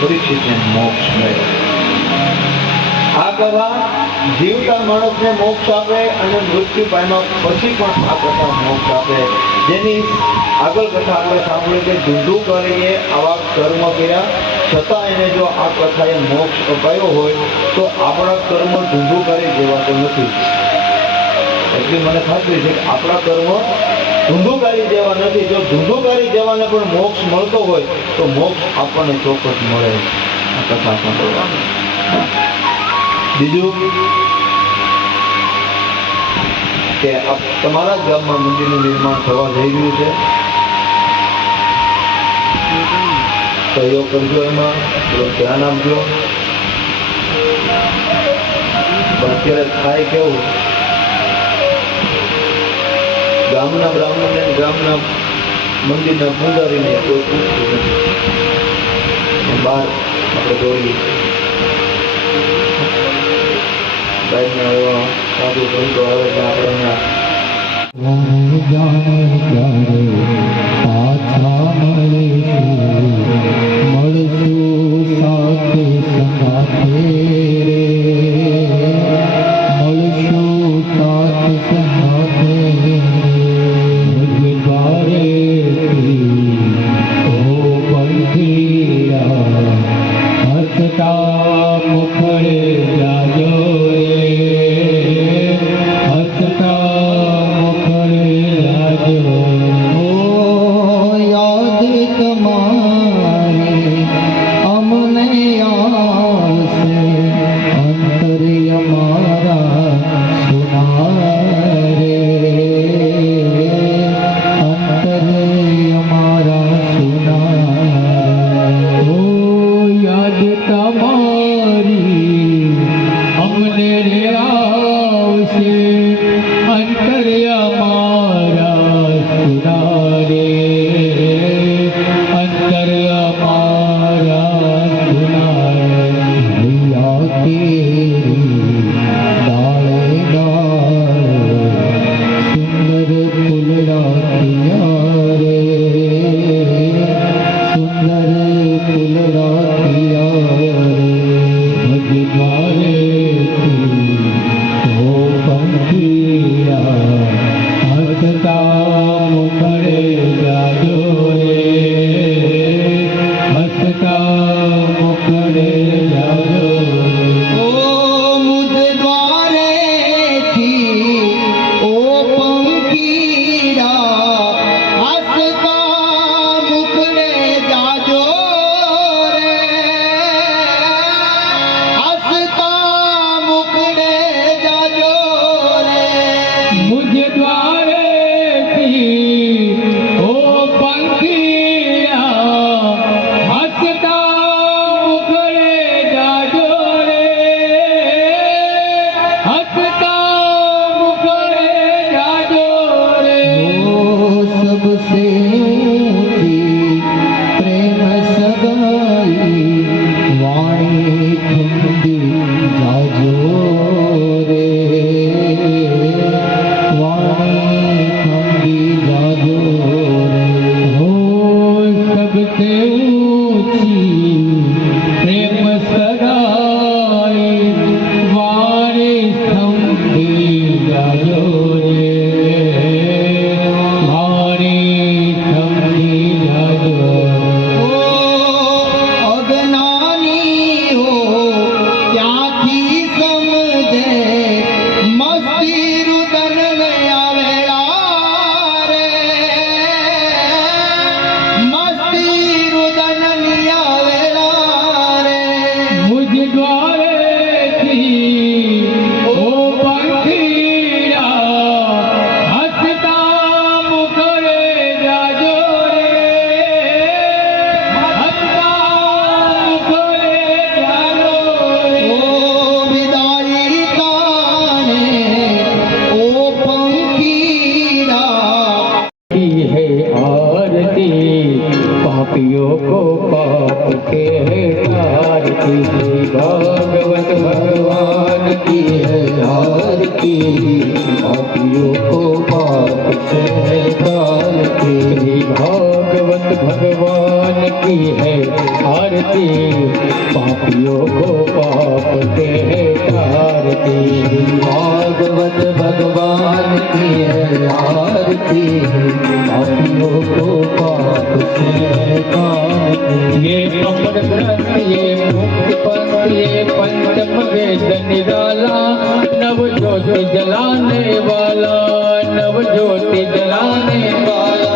પરીક્ષિતને મોક્ષ મળ્યો. આ કથા જીવતા માણસને મોક્ષ આપે અને મૃત્યુ પામ્યા પછી પણ આ કથા મોક્ષ આપે. જેની આગળ કથા આપણે સાંભળી કે ધુંધુકારીએ આવા કર્મ કર્યા છતાં એને જો આ કથાએ મોક્ષ અપાયો હોય તો આપણા કર્મ ધુંધુકારી જેવા તો નથી. એટલી મને ખાતરી છે કે આપણા કર્મ ધુંધુકારી જેવા નથી. જો ધુંધુકારી જેવાને પણ મોક્ષ મળતો હોય તો મોક્ષ આપણને ચોક્કસ મળે. આ કથા સાંભળવાની. બીજું કે તમારા ગામમાં મંદિરનું નિર્માણ થવા જઈ રહ્યું છે. સહયોગ કરજો, એમાં થોડું ધ્યાન આપજો. પણ અત્યારે થાય કેવું, ગામના બ્રાહ્મણને ગામના મંદિરના પૂજારીને કોઈ પૂછતું નથી. બહાર આપણે દોડીએ બાઈકના એવા સાધુ સંતો આવે છે આપણે પાછા મળશું સાથે સંગાથે રે, મળશું સાથે સંગાથે દ્વારે ઓ બંધીરા હસતા મુખડે જાજો રે, હસતા મુખડે જાજો. ઓ યાદ તમારી અમને આવશે पापियों को पाप से तारती। भागवत भगवान की है आरती, पापियों को पाप से तारती। भागवत भगवान की है आरती, पापियों को पाप से तारती। ये अमर ग्रंथ, ये मुक्ति पंथ, ये पंचम वेद निराला, नव ज्योति जलाने वाला, नव ज्योति जलाने वाला।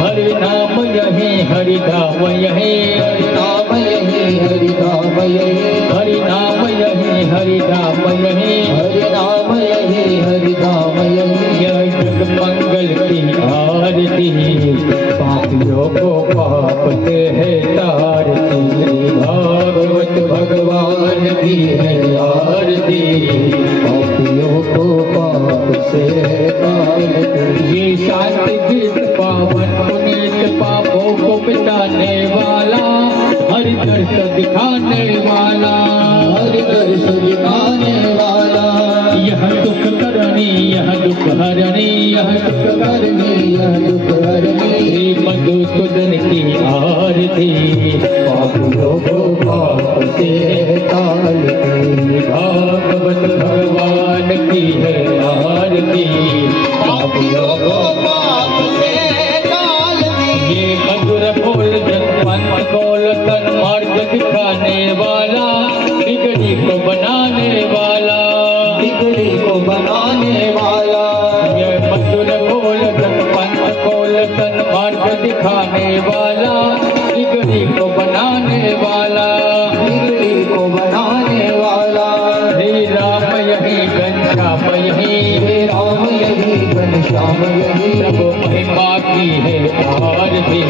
हरि नाम यही, हरि धाम यही, हरि नाम यही, हरि धाम यही, हरि नाम यही, हरि धाम यही, हरि नाम यही, हरि धाम यही। यह जग मंगल की आरती, पापियों को पाप से है तारती। भागवत भगवान की है आरती, पापियों को पाप से तारती। ये शांति गीत पावन पुनीत, पापों को मिटाने वाला, हरि दर्शन दिखाने वाला, हरि दर्शन दिखाने वाला। यह दुख करनी, यह दुख हरणी, यह दुख करनी, यह दुख हरणी। श्री मधुसूदन की आरती, पापियों को पाप से तारती। भागवत भगवान की है आरती, पापियों को पाप से तारती। ये मधुर बोल जनपन बोल तन मार्ग दिखाने वाला, बिगड़ी को बनाने वाला, बिगड़ी को बनाने वाला। ये मधुर बोल जनपन बोल तन मार्ग दिखाने वाला, बिगड़ी को बनाने वाला, बिगड़ी को बनाने वाला। श्री राम यही, घनश्याम यही, श्री राम यही, घनश्याम यही। सब महिमा की है आरती,